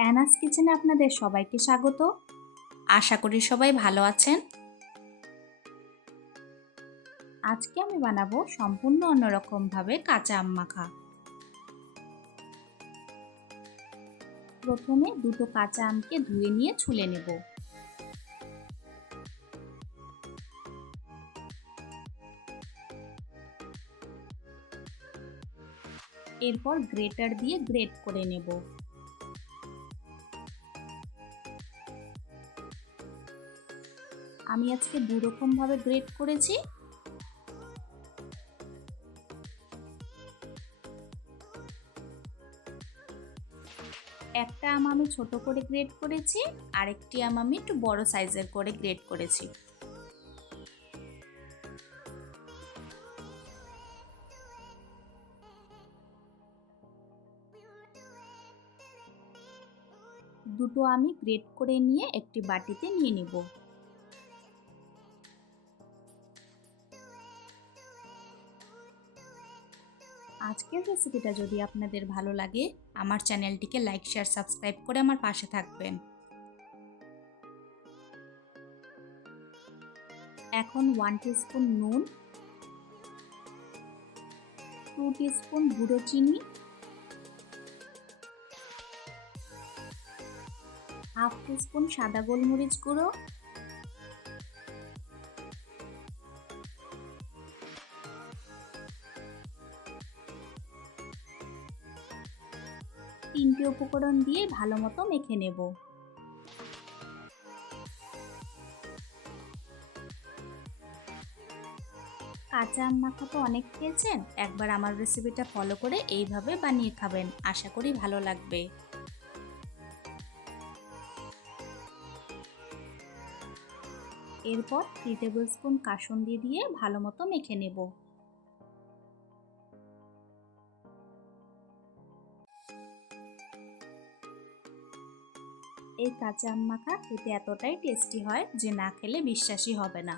অ্যানাস কিচেনে আপনাদের সবাইকে স্বাগত। আশা করি সবাই ভালো আছেন। আজকে আমি বানাবো সম্পূর্ণ অন্যরকমভাবে কাঁচা আম মাখা। প্রথমে দুটো কাঁচা আমকে ধুয়ে নিয়ে ছুলে নেব। এরপর গ্রেটার দিয়ে গ্রেট করে নেব। আমি আজকে দুরকমভাবে গ্রেট করেছি। একটা আম আমি ছোট করে গ্রেট করেছি, আরেকটি আম আমি একটু বড় সাইজের করে গ্রেট করেছি। দুটো আমি গ্রেট করে নিয়ে একটি বাটিতে নিয়ে নিব। আজকের রেসিপিটা যদি আপনাদের ভালো লাগে, আমার চ্যানেলটিকে লাইক, শেয়ার, সাবস্ক্রাইব করে আমার পাশে থাকবেন। এখন 1 টিস্পুন নুন, 2 টিস্পুন গুঁড়ো চিনি, হাফ টিস্পুন সাদা গোলমরিচ গুঁড়ো, তিনটে উপকরণ দিয়ে ভালো মতো মেখে নেব। কাঁচা আম মাখা তো অনেক খেয়েছেন, একবার আমার রেসিপিটা ফলো করে এইভাবে বানিয়ে খাবেন, আশা করি ভালো লাগবে। এরপর 3 টেবিল স্পুন কাসুন্দি দিয়ে ভালো মতো মেখে নেব। এই কাঁচা আম মাখা খেতে এতটাই টেস্টি হয় যে না খেলে বিশ্বাসই হবে না।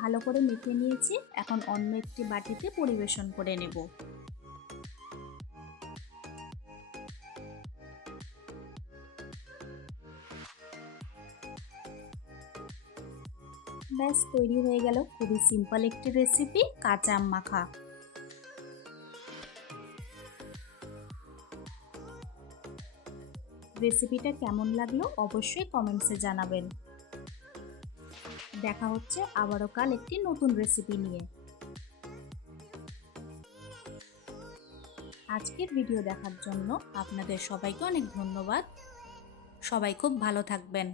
ভালো করে মেখে নিয়েছি, এখন অন্য একটি বাটিতে পরিবেশন করে নেব। ব্যাস তৈরি হয়ে গেল খুবই সিম্পল একটি রেসিপি, কাঁচা আম মাখা। রেসিপিটা কেমন লাগলো অবশ্যই কমেন্টসে জানাবেন। দেখা হচ্ছে আবারও কাল একটি নতুন রেসিপি নিয়ে। আজকের ভিডিও দেখার জন্য আপনাদের সবাইকে অনেক ধন্যবাদ। সবাই খুব ভালো থাকবেন।